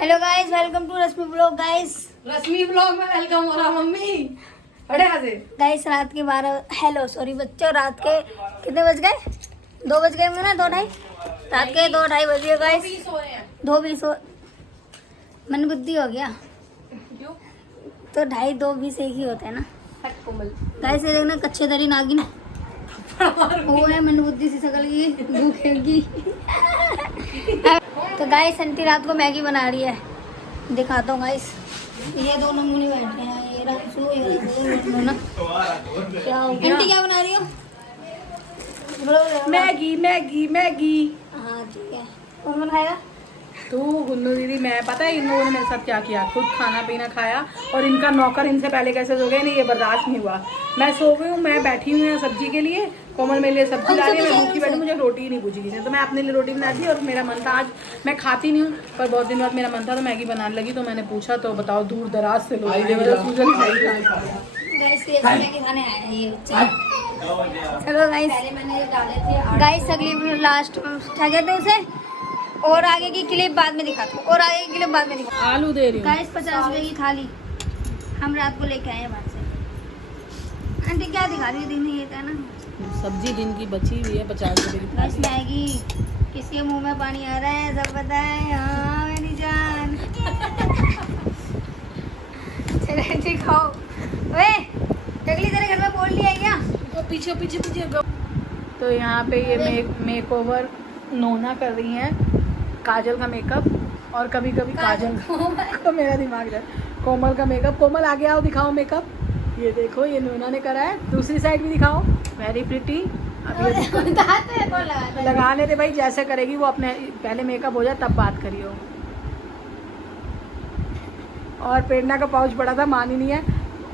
Hello guys, welcome to Rashmi blog. Guys Rashmi blog में welcome हो रहा मम्मी। अरे हजे गाइस रात के 12 हेलो सॉरी बच्चों, रात के कितने बज गए? 2 बज गए होंगे ना, 2 ढाई। रात के 2 ढाई बज गए गाइस। 2:20 मन बुद्धि हो गया क्यों? तो 2:30 2:20 एक ही होता है ना गाइस। ये देखना कच्चे दरी नागिन वो है मन बुद्धि सी शकल की भूखेगी। तो गाइस आंटी रात को मैगी बना रही है, दिखाता हूँ गाइस। ये दोनों मुनि बैठे हैं, ये रंसू ये रंसू ना। क्या हो गया? आंटी क्या बना रही हो? Maggi Maggi Maggi. हाँ ठीक है, कौन बनाएगा? तू गुन्नू दीदी। मैं पता है इन लोगों ने मेरे साथ क्या किया, खुद खाना पीना खाया और इनका नौकर इनसे पहले कैसे सो गए, नहीं ये बर्दाश्त नहीं हुआ। मैं सो गई हूँ, मैं बैठी हुई हूँ सब्जी के लिए, कोमल मेरे लिए सब्जी ला रही है, मैं भूखी बैठी, मुझे रोटी ही नहीं पूछी किसी ने, तो मैं अपने लिए रोटी बना दी। और मेरा मन था, आज मैं खाती नहीं हूँ पर बहुत दिन बाद मेरा मन था तो मैगी बनाने लगी। तो मैंने पूछा तो बताओ दूर दराज से लोग चलो गाइस अगली लास्ट क्या कहते हैं उसे, और आगे की क्लिप बाद में दिखाते हैं, और आगे की क्लिप बाद में दिखाते हैं। आलू दे रही हूँ गाइस 50 रुपए की थाली हम रात को लेके आए हैं बाहर से। आंटी क्या दिखा रही है? दिन ये था ना सब्जी दिन की बची हुई है 50 रुपए की बस थाली। मैगी। किसके मुंह में पानी आ रहा है सब पता है। हाँ मेरी जान चलो आंटी खाओ। वे टकली तेरे घर में बोल लिया क्या? तो पीछे पीछे पीछे तो यहाँ पे ये मेक ओवर नोना कर रही हैं, काजल का मेकअप और कभी कभी काजल को मेरा दिमाग है, कोमल का मेकअप। कोमल आगे आओ, दिखाओ मेकअप। ये देखो ये नोना ने करा है, दूसरी साइड भी दिखाओ, वेरी प्रिटी। लगाने दे भाई, जैसे करेगी वो, अपने पहले मेकअप हो जाए तब बात करियो। और प्रेरणा का पाउच बड़ा था, मानी नहीं है,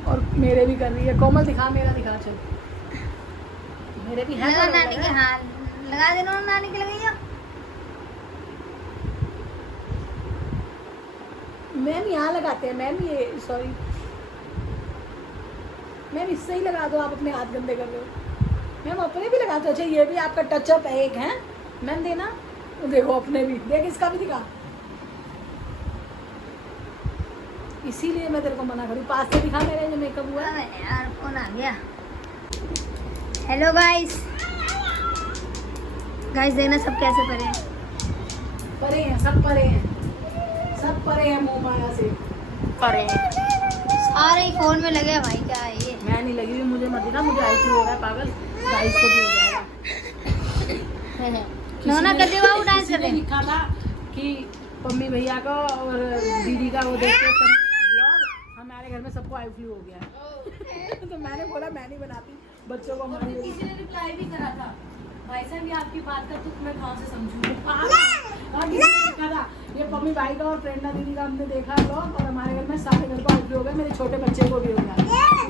और मेरे भी कर रही है। कोमल दिखा, मेरा दिखा, चल मेरे भी है। नानी के हाथ लगा देना, नानी के लगाइए। मैम यहाँ लगाते हैं मैम, ये सॉरी मैम इससे ही लगा दो, आप अपने हाथ गंदे कर रहे हो मैम, अपने भी लगा दो। अच्छा ये भी आपका टचअप है एक है मैम, देना देखो अपने भी, देख इसका भी दिखा। इसीलिए मैं तेरे को मना करूँ, पास से दिखा मेरे जो मेकअप हुआ है। यार फोन आ गया। हेलो गाइस, गाइस देखना सब कैसे परे हैं। परे हैं सब, परे हैं सब, परे हैं मोह माया से परे हैं सारे ही फोन में लगे हैं भाई। क्या है ये? मैं नहीं लगी हुई, मुझे मत दिखा, मुझे आई हो रहा है पागल, गाइस को भी हो जाएगा। नोना कर दे बाबू, डांस कर दे। लिखा था कि पम्मी भैया का और दीदी का वो देखते ब्लॉग, हमारे घर में सबको आई फ्लू हो गया है। तो मैंने बोला मैं नहीं बनाती बच्चों को। किसी ने रिप्लाई भी करा था, भाई साहब ये आपकी बात का तुक मैं कहाँ से समझूं। ये पम्मी भाई का और प्रेरणा दीदी का हमने देखा ब्लॉग, और हमारे घर में सारे घर को आई फ्लू हो गया, मेरे छोटे बच्चे को भी हो गया,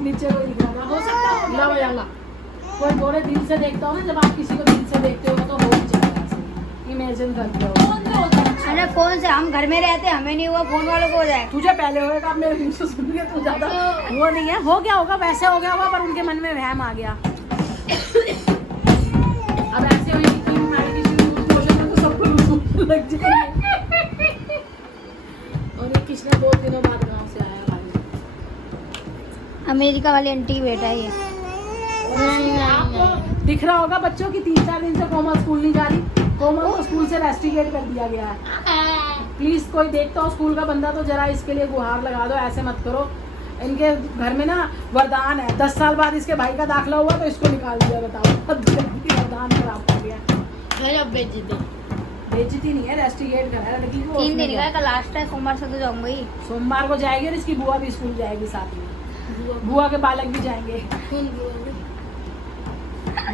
नीचे को दिख रहा था। हो सकता है ला बजाला कोई बोले दिल से देखता हो ना, जब आप किसी को दिल से देखते हो तो हो ही जाएगा, इमेजिन करते हो। अरे फोन से हम घर में रहते, हमें नहीं हुआ, फोन वालों को हो जाए। तुझे पहले होगा, अब मेरे दिल से सुन लिया, तू ज्यादा वो नहीं है, हो गया होगा, वैसे हो गया होगा, पर उनके मन में वहम आ गया। अब ऐसे हुई कि हमारी तो सबको लग जाएंगे। और ये किसने बहुत दिनों बाद गांव से आया भाई, अमेरिका वाली आंटी बेटा है ये। आपको दिख रहा होगा बच्चों की 3-4 दिन से कोमल स्कूल नहीं जा रही, कोमल को स्कूल से रेस्टिकेट कर दिया गया है। प्लीज कोई देखता हो स्कूल का बंदा तो जरा इसके लिए गुहार लगा दो, ऐसे मत करो। इनके घर में ना वरदान है, 10 साल बाद इसके भाई का दाखला हुआ तो इसको निकाल दिया। बताओ वरदान खराब हो गया। बेइज्जती नहीं है, रेस्टिकेट करा है लड़की को। 3 दिन का लास्ट है, सोमवार से तो जाऊंगा ही। सोमवार को जाएगी और इसकी बुआ भी स्कूल जाएगी साथ में, बुआ के बालक भी जाएंगे,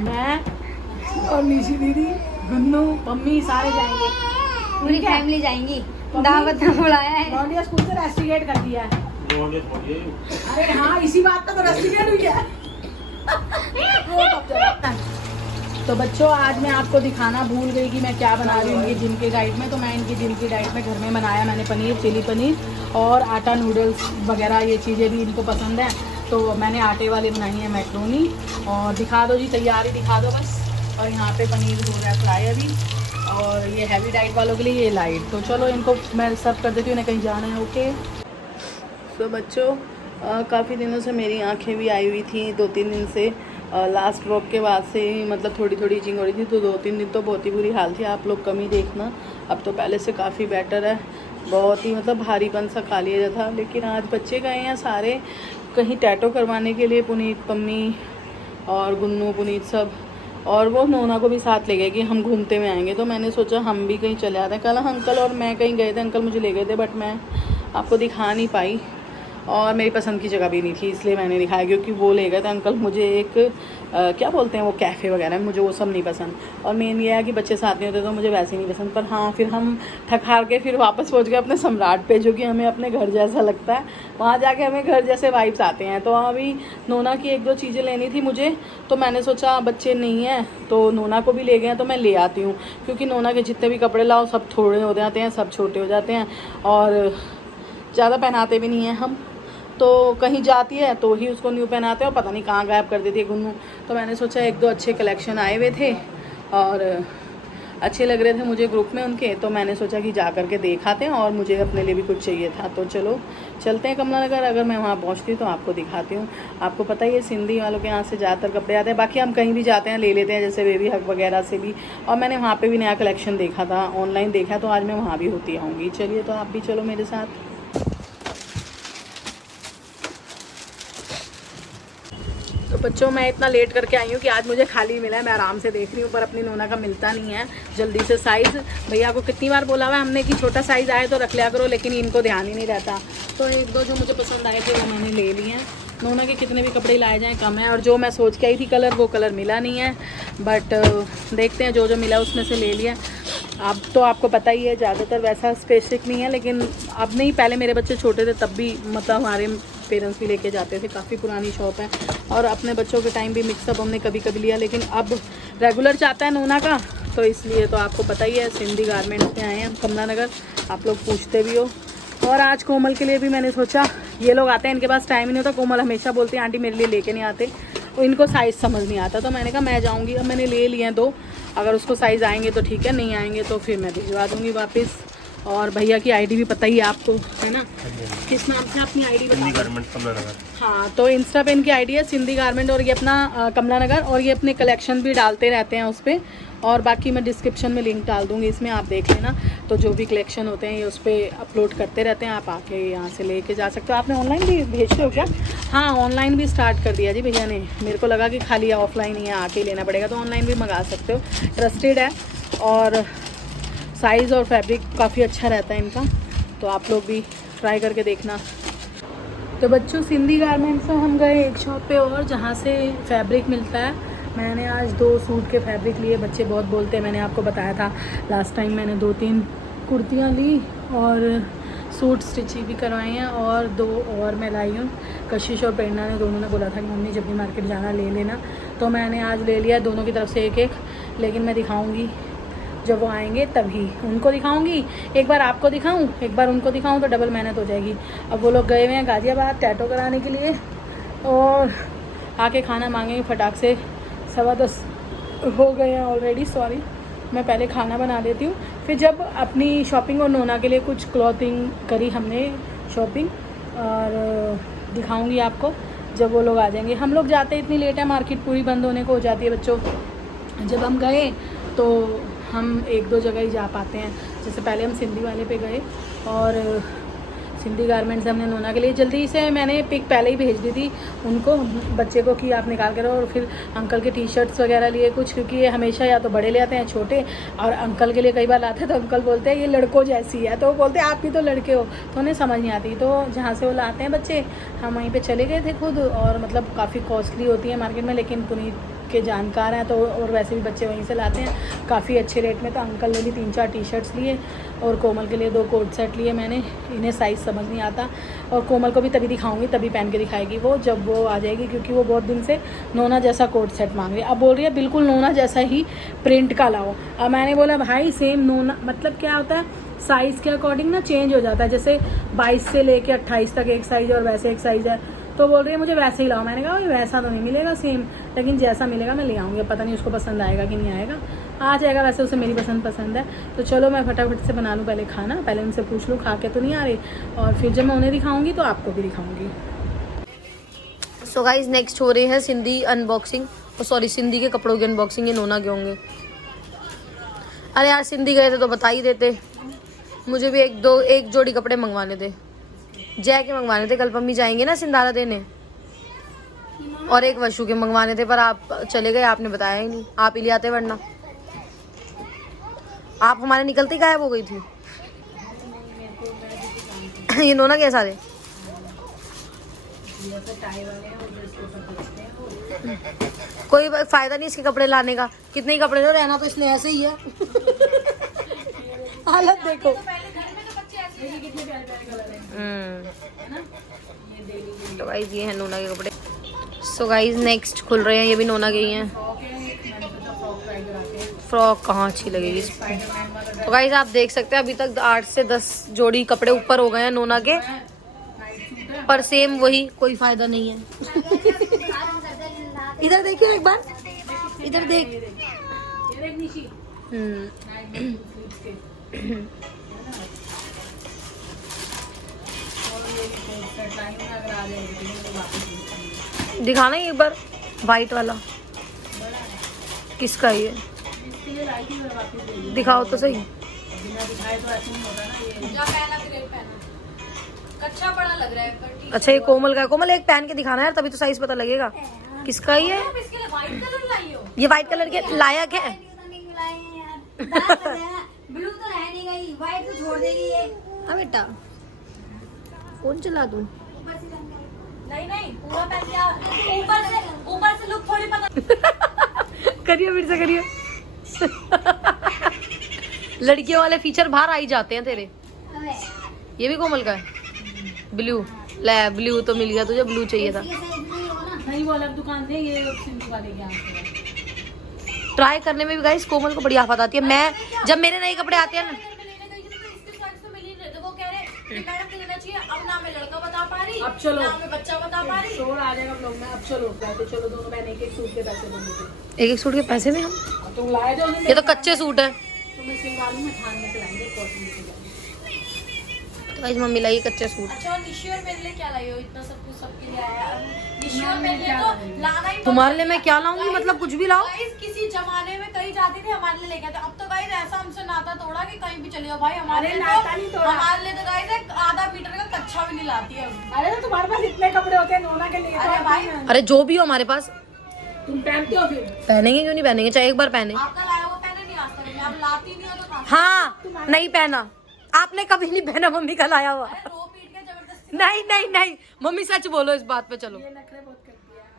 मैं और निशी दीदी, गुन्नू, मम्मी सारे जाएंगे, पूरी फैमिली जाएंगी। दावत में बुलाया है। लौंडिया स्कूल से रेस्टिकेट कर दिया है। अरे हाँ इसी बात का तो रेस्टिकेट हुई है। तो बच्चों आज मैं आपको दिखाना भूल गई कि मैं क्या बना रही हूँ इनकी जिम की डाइट में। तो मैं इनकी जिम की डाइट में घर में बनाया मैंने पनीर, चिली पनीर और आटा नूडल्स वगैरह, ये चीज़ें भी इनको पसंद हैं। तो मैंने आटे वाली बनाई है मैक्रोनी। और दिखा दो जी, तैयारी दिखा दो बस। और यहाँ पे पनीर हो रहा है फ्राई अभी, और ये हैवी डाइट वालों के लिए ये लाइट। तो चलो इनको मैं सर्व कर देती हूँ, उन्हें कहीं जाना है। ओके। तो बच्चों काफ़ी दिनों से मेरी आंखें भी आई हुई थी, 2-3 दिन से। लास्ट वॉक के बाद से ही मतलब थोड़ी थोड़ी इचिंग हो रही थी, तो 2-3 दिन तो बहुत ही बुरी हाल थी। आप लोग कमी देखना, अब तो पहले से काफ़ी बेटर है। बहुत ही मतलब भारीपन सा खा लिया था। लेकिन आज बच्चे गए हैं सारे कहीं टैटो करवाने के लिए, पुनीत, पम्मी और गुन्नू, पुनीत सब, और वो नोना को भी साथ ले गए कि हम घूमते हुए आएंगे। तो मैंने सोचा हम भी कहीं चले आते हैं। कल अंकल और मैं कहीं गए थे, अंकल मुझे ले गए थे, बट मैं आपको दिखा नहीं पाई और मेरी पसंद की जगह भी नहीं थी, इसलिए मैंने दिखाया। क्योंकि वो ले गए थे अंकल मुझे एक क्या बोलते हैं वो कैफ़े वगैरह, मुझे वो सब नहीं पसंद। और मेन ये है कि बच्चे साथ नहीं होते तो मुझे वैसे ही नहीं पसंद। पर हाँ, फिर हम थक हार के फिर वापस पहुंच गए अपने सम्राट पे, जो कि हमें अपने घर जैसा लगता है। वहाँ जाके हमें घर जैसे वाइब्स आते हैं। तो अभी नोना की 1-2 चीज़ें लेनी थी मुझे, तो मैंने सोचा बच्चे नहीं हैं तो नोना को भी ले गए तो मैं ले आती हूँ। क्योंकि नोना के जितने भी कपड़े लाओ सब थोड़े हो जाते हैं, सब छोटे हो जाते हैं और ज़्यादा पहनाते भी नहीं हैं हम। तो कहीं जाती है तो ही उसको न्यू पहनाते हैं और पता नहीं कहाँ गायब कर देती है गुन्नू। तो मैंने सोचा 1-2 अच्छे कलेक्शन आए हुए थे और अच्छे लग रहे थे मुझे ग्रुप में उनके, तो मैंने सोचा कि जा कर के देखाते हैं। और मुझे अपने लिए भी कुछ चाहिए था, तो चलो चलते हैं कमला नगर। अगर मैं वहाँ पहुँचती तो आपको दिखाती हूँ। आपको पता ही है सिंधी वालों के यहाँ से ज़्यादातर कपड़े आते हैं। बाकी हम कहीं भी जाते हैं ले लेते हैं, जैसे बेबी हक वगैरह से भी। और मैंने वहाँ पर भी नया कलेक्शन देखा था, ऑनलाइन देखा, तो आज मैं वहाँ भी होती आऊँगी। चलिए तो आप भी चलो मेरे साथ। तो बच्चों मैं इतना लेट करके आई हूँ कि आज मुझे खाली मिला है। मैं आराम से देख रही हूँ, पर अपनी नोना का मिलता नहीं है जल्दी से साइज़। भैया को कितनी बार बोला हुआ है हमने कि छोटा साइज़ आए तो रख लिया करो, लेकिन इनको ध्यान ही नहीं रहता। तो 1-2 जो मुझे पसंद आए थे वो मैंने ले लिए हैं। नोना के कितने भी कपड़े लाए जाएँ कम है। और जो मैं सोच के आई थी कलर, वो कलर मिला नहीं है, बट देखते हैं, जो जो मिला उसमें से ले लिया। अब तो आपको पता ही है ज़्यादातर वैसा स्पेसिफिक नहीं है, लेकिन अब नहीं, पहले मेरे बच्चे छोटे थे तब भी मतलब हमारे पेरेंट्स भी लेके जाते थे। काफ़ी पुरानी शॉप है और अपने बच्चों के टाइम भी मिक्सअप हमने कभी कभी लिया, लेकिन अब रेगुलर चाहता है नोना का, तो इसलिए तो आपको पता ही है सिंधी गारमेंट्स में आए हैं कमला नगर। आप लोग पूछते भी हो। और आज कोमल के लिए भी मैंने सोचा, ये लोग आते हैं इनके पास टाइम ही नहीं होता। कोमल हमेशा बोलती है आंटी मेरे लिए लेके नहीं आते, और इनको साइज़ समझ नहीं आता। तो मैंने कहा मैं जाऊँगी। अब मैंने ले लिए हैं 2, अगर उसको साइज़ आएंगे तो ठीक है, नहीं आएंगे तो फिर मैं भिजवा दूँगी वापस। और भैया की आईडी भी पता ही है आपको, है ना? किस नाम से अपनी आईडी बता? गारमेंट कमला नगर। हाँ, तो इंस्टा पे इनकी आईडी है सिंधी गारमेंट, और ये अपना कमला नगर, और ये अपने कलेक्शन भी डालते रहते हैं उस पर। और बाकी मैं डिस्क्रिप्शन में लिंक डाल दूँगी, इसमें आप देख लेना। तो जो भी कलेक्शन होते हैं ये उस पर अपलोड करते रहते हैं, आप आके यहाँ से लेके जा सकते हो। आपने ऑनलाइन भी भेजते हो क्या? हाँ, ऑनलाइन भी स्टार्ट कर दिया जी भैया ने। मेरे को लगा कि खाली ऑफलाइन ही है, आके लेना पड़ेगा, तो ऑनलाइन भी मंगा सकते हो। ट्रस्टेड है और साइज़ और फैब्रिक काफ़ी अच्छा रहता है इनका, तो आप लोग भी ट्राई करके देखना। तो बच्चों सिंधी गारमेंट्स में हम गए एक शॉप पे और, जहाँ से फैब्रिक मिलता है। मैंने आज 2 सूट के फैब्रिक लिए। बच्चे बहुत बोलते हैं, मैंने आपको बताया था लास्ट टाइम, मैंने 2-3 कुर्तियाँ ली और सूट स्टिचिंग भी करवाई हैं, और 2 और मैं लाई हूँ। कशिश और प्रेरणा ने दोनों ने बोला था कि मम्मी जब भी मार्केट जाना ले लेना, तो मैंने आज ले लिया दोनों की तरफ से 1-1। लेकिन मैं दिखाऊँगी जब वो आएंगे तभी उनको दिखाऊंगी। एक बार आपको दिखाऊं, एक बार उनको दिखाऊं, तो डबल मेहनत हो जाएगी। अब वो लोग गए हुए हैं गाज़ियाबाद टैटो कराने के लिए, और आके खाना मांगेंगे फटाक से। 10:15 हो गए हैं ऑलरेडी। सॉरी, मैं पहले खाना बना देती हूँ, फिर जब अपनी शॉपिंग और नोना के लिए कुछ क्लॉथिंग करी हमने शॉपिंग, और दिखाऊँगी आपको जब वो लोग आ जाएंगे। हम लोग जाते इतनी लेट है, मार्केट पूरी बंद होने को हो जाती है बच्चों। जब हम गए तो हम 1-2 जगह ही जा पाते हैं। जैसे पहले हम सिंधी वाले पे गए, और सिंधी गारमेंट्स हमने नोना के लिए जल्दी से, मैंने पिक पहले ही भेज दी थी उनको, बच्चे को, कि आप निकाल कर। और फिर अंकल के टी-शर्ट्स वगैरह लिए कुछ, क्योंकि ये हमेशा या तो बड़े ले आते हैं छोटे, और अंकल के लिए कई बार लाते हैं तो अंकल बोलते हैं ये लड़कों जैसी है, तो वो बोलते हैं आप भी तो लड़के हो, तो उन्हें समझ नहीं आती। तो जहाँ से वो लाते हैं बच्चे, हम वहीं पर चले गए थे खुद। और मतलब काफ़ी कॉस्टली होती है मार्केट में, लेकिन पुनीत के जानकार हैं तो, और वैसे भी बच्चे वहीं से लाते हैं काफ़ी अच्छे रेट में। तो अंकल ने भी 3-4 टी-शर्ट्स लिए, और कोमल के लिए 2 कोट सेट लिए मैंने। इन्हें साइज़ समझ नहीं आता, और कोमल को भी तभी दिखाऊंगी, तभी पहन के दिखाएगी वो जब वो आ जाएगी, क्योंकि वो बहुत दिन से नोना जैसा कोट सेट मांग रही है। अब बोल रही है बिल्कुल नोना जैसा ही प्रिंट का लाओ। अब मैंने बोला भाई सेम नोना, मतलब क्या होता है साइज़ के अकॉर्डिंग ना चेंज हो जाता है। जैसे 22 से लेके 28 तक एक साइज़ और वैसे एक साइज़ है, तो बोल रही है मुझे वैसे ही लाओ। मैंने कहा वैसा तो नहीं मिलेगा सेम, लेकिन जैसा मिलेगा मैं ले आऊँगी। पता नहीं उसको पसंद आएगा कि नहीं आएगा, आ जाएगा, वैसे उसे मेरी पसंद है। तो चलो मैं फटाफट से बना लूँ पहले खाना, पहले उनसे पूछ लूँ खा के तो नहीं आ रही, और फिर जब मैं उन्हें दिखाऊंगी तो आपको भी दिखाऊंगी। सो गाइस नेक्स्ट हो रही है सिंधी अनबॉक्सिंग, सॉरी सिंधी के कपड़ों की अनबॉक्सिंग, ये नोना के होंगे। अरे यार सिंधी गए थे तो बता ही देते, मुझे भी एक जोड़ी कपड़े मंगवाने थे, जय के मंगवाने थे, कल मम्मी जाएंगे ना सिंधारा देने, और एक वशु के मंगवाने थे, पर आप चले गए, आपने बताया ही नहीं, आप ही ले आते, वरना आप हमारे निकलते ही गायब हो गई थी। ये नोना के सारे कोई फायदा नहीं इसके कपड़े लाने का, कितने ही कपड़े लो, रहना तो इसने ऐसे ही है। हालत देखो। तो गाइस ये है नोना के कपड़े। सो गाइस नेक्स्ट खुल रहे हैं, ये भी नोना के ही हैं। फ्रॉक कहाँ अच्छी लगेगी इस पे। तो गाइस आप देख सकते हैं अभी तक 8 से 10 जोड़ी कपड़े ऊपर हो गए हैं नोना के, पर सेम वही, कोई फायदा नहीं है। इधर देखिए एक बार, इधर देख। दिखाना ही एक बार, वाइट वाला किसका है ये, दिखाओ तो सही। अच्छा बड़ा लग रहा है। अच्छा ये कोमल का, कोमल एक पहन के दिखाना है, तभी तो साइज पता लगेगा किसका ये। ये व्हाइट कलर के लायक है। ब्लू तो रह नहीं गई, व्हाइट तो छोड़ देगी ये। हाँ बेटा फोन चला दूं? नहीं पूरा पहन लिया, ऊपर से लुक थोड़ी पता। करिए फिर से करिए। लड़कियों वाले फीचर बाहर आ ही जाते हैं तेरे। ये भी कोमल का है, ब्लू। ले ब्लू तो मिल गया तुझे, ब्लू चाहिए था। नहीं वो अलग दुकान थे, ये सिंधु वाले के यहाँ से। ट्राई करने में भी गाइस कोमल को बड़ी आफत आती है। मैं जब मेरे नए कपड़े आते हैं ना, अब ना मैं लड़का बता पा रही, अब चलो ना मैं बच्चा बता पा रही। शोर आ जाएगा ब्लॉग में। अब चलो तो चलो दोनों बहन एक सूट के पैसे देंगे। एक सूट के पैसे में हम, तुम लाए जो ये तो कच्चे सूट है। तो मैं सिलवा लूँ, मैं थान में चलाएंगे कॉटन लेके जाएंगे। तो गाइस मम्मी लाई कच्चे सूट। अच्छा निशी और मेरे लिए क्या लाई हो, इतना सब कुछ सबके लिए आया। निशी और मेरे लिए तो लाना ही। तुम्हारे लिए मैं क्या लाऊंगी, मतलब कुछ भी लाओ। गाइस किसी जमाने में कहीं जाती थी हमारे लिए लेके आते, अब तो गाइस ऐसा हमसे नाता तोड़ा कि कहीं भी चले जाओ भाई। हमारे लिए तो गाइस एक आधा मीटर का कच्चा भी नहीं लाती है। अरे तो तुम्हारे पास इतने कपड़े होते हैं नोना के लिए। अरे भाई अरे जो भी हो हमारे पास, तुम पहनते हो फिर? पहनेंगे क्यों नहीं पहनेंगे, चाहे एक बार पहने। आपका लाया वो पहने नहीं आज तक, आप लाती नहीं हो तो हाँ नहीं पहना आपने, कभी नहीं पहना मम्मी का लाया हुआ। रो पीट के जबरदस्ती। नहीं मम्मी सच बोलो इस बात पे। चलो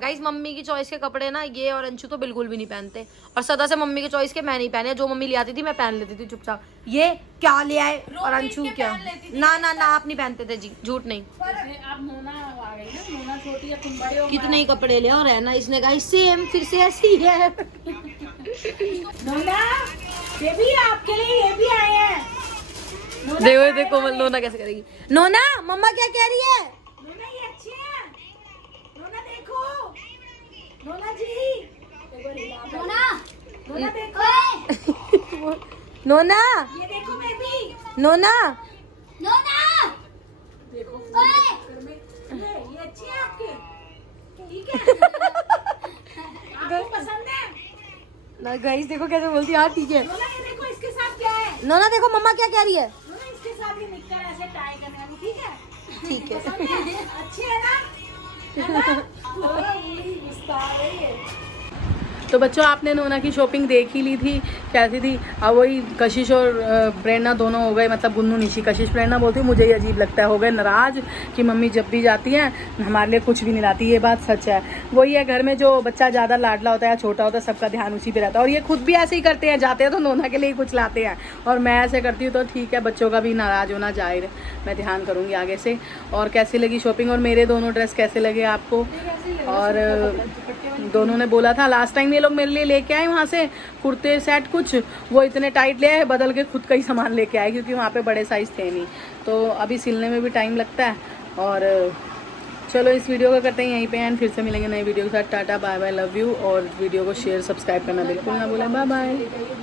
गाइस मम्मी की चॉइस के कपड़े ना ये और अंशु तो बिल्कुल भी नहीं पहनते, और सदा से मम्मी के चॉइस के मैं नहीं पहने, जो मम्मी ले आती थी मैं पहन लेती थी चुपचाप। ये क्या ले आए, और अंशु क्या, ना आप नहीं पहनते थे जी, झूठ नहीं। अब नोना आ गई ना, नोना छोटी है, तुम बड़े हो। कितने ही कपड़े ले और रहना इसने गाइस सेम फिर से ऐसी है। नोना ये भी आपके लिए, ये भी आए हैं। देखो कोमल नोना कैसे करेगी। नोना मम्मा क्या कह रही है? नोना ये अच्छी है, नोना देखो, नोना जी नोना देखो, नोना ये देखो बेबी, नोना देखो ये अच्छी है आपके, ठीक है? आपको पसंद है? ना गाइस देखो कैसे बोलती है, हाँ ठीक है। नोना ये देखो इसके साथ क्या है, नोना देखो मम्मा क्या कह रही है। नोना इसके साथ ये निक्कर ऐसे टाई करने वाली, ठीक है? ठीक है पसंद है? अच्छी है ना? है ना? गुस्सा आ रही है। तो बच्चों आपने नोना की शॉपिंग देख ही ली थी कैसी थी। अब वही कशिश और प्रेरणा दोनों हो गए, मतलब गुन्नू निशी, कशिश प्रेरणा बोलती है मुझे ये अजीब लगता है, हो गए नाराज कि मम्मी जब भी जाती हैं हमारे लिए कुछ भी नहीं लाती। ये बात सच है, वही है घर में जो बच्चा ज़्यादा लाडला होता है या छोटा होता है सबका ध्यान उसी पे रहता है, और ये खुद भी ऐसे ही करते हैं, जाते हैं तो नोना के लिए ही कुछ लाते हैं, और मैं ऐसे करती हूँ तो ठीक है, बच्चों का भी नाराज़ होना जाहिर है, मैं ध्यान करूँगी आगे से। और कैसी लगी शॉपिंग, और मेरे दोनों ड्रेस कैसे लगे आपको? और दोनों ने बोला था लास्ट टाइम ये लोग मेरे लिए लेके आए वहाँ से कुर्ते सेट कुछ, वो इतने टाइट ले आए, बदल के खुद का ही सामान लेके आए क्योंकि वहाँ पे बड़े साइज़ थे नहीं, तो अभी सिलने में भी टाइम लगता है। और चलो इस वीडियो को करते हैं यहीं पे एंड, फिर से मिलेंगे नई वीडियो के साथ। Tata bye bye, love you, और वीडियो को शेयर सब्सक्राइब करना बिल्कुल ना भूलें। Bye bye.